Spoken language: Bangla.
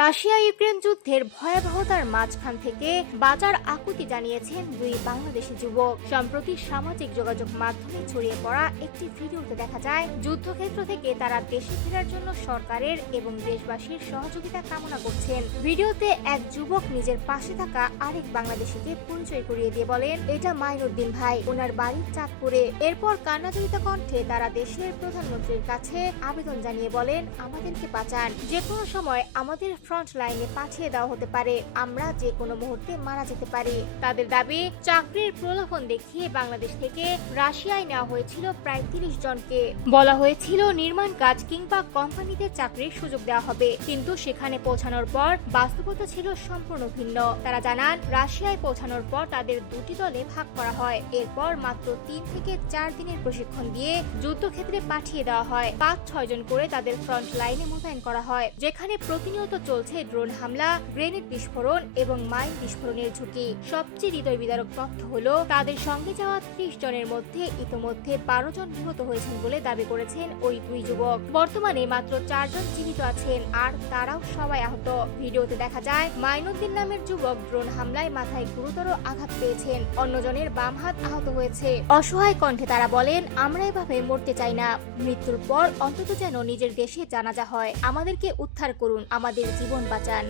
রাশিয়া ইউক্রেন যুদ্ধের ভয়াবহতার মাঝখান থেকে বাঁচার আকুতি জানিয়েছেন দুই বাংলাদেশি যুবক। সম্প্রতি সামাজিক যোগাযোগ মাধ্যমে ছড়িয়ে পড়া একটি ভিডিওতে দেখা যায় যুদ্ধক্ষেত্র থেকে তারা দেশে ফেরার জন্য সরকারের এবং দেশবাসীর সহযোগিতা কামনা করছেন। ভিডিওতে এক যুবক নিজের পাশে থাকা আরেক বাংলাদেশিকে পরিচয় করিয়ে দিয়ে বলেন, এটা মাইনুদ্দিন ভাই, ওনার বাড়ি চাঁদপুরে। এরপর কান্নাজড়িত কণ্ঠে তারা দেশের প্রধানমন্ত্রীর কাছে আবেদন জানিয়ে বলেন, আমাদেরকে বাঁচান, যে কোনো সময় আমাদের ফ্রন্ট লাইনে পাঠিয়ে দেওয়া হতে পারে, আমরা যে কোনো মুহূর্তে মারা যেতে পারি। তাদের দাবি, চাকরির প্রলোভন দেখিয়ে বাংলাদেশ থেকে রাশিয়ায় নেওয়া হয়েছিল প্রায় 30 জনকে। বলা হয়েছিল নির্মাণ কাজ কিংবা কোম্পানিতে চাকরির সুযোগ দেওয়া হবে, কিন্তু সেখানে পৌঁছানোর পর বাস্তবতা ছিল সম্পূর্ণ ভিন্ন। তারা জানান, রাশিয়ায় পৌঁছানোর পর তাদের দুটি দলে ভাগ করা হয়। এরপর মাত্র 3 থেকে 4 দিনের প্রশিক্ষণ দিয়ে যুদ্ধক্ষেত্রে পাঠিয়ে দেওয়া হয়। 5-6 জন করে তাদের ফ্রন্ট লাইনে মোতায়েন করা হয়, যেখানে প্রতিনিয়ত চলছে ড্রোন হামলা, গ্রেনেড বিস্ফোরণ এবং মাইন বিস্ফোরণের ঝুঁকি। সবচেয়ে হৃদয় বিদারক তথ্য হলো, তাদের সঙ্গে যাওয়া 30 জনের মধ্যে ইতোমধ্যে 12 জন নিহত হয়েছেন বলে দাবি করেছেন ওই দুই যুবক। বর্তমানে মাত্র 4 জন জীবিত আছেন, আর তারাও সবাই আহত। ভিডিওতে দেখা যায় মাইনুদ্দিন নামের যুবক ড্রোন হামলায় মাথায় গুরুতর আঘাত পেয়েছেন, অন্যজনের বাম হাত আহত হয়েছে। অসহায় কণ্ঠে তারা বলেন, আমরা এভাবে মরতে চাই না, মৃত্যুর পর অন্তত যেন নিজের দেশে জানাজা হয়। আমাদেরকে উদ্ধার করুন, আমাদের জীবন বাঁচান।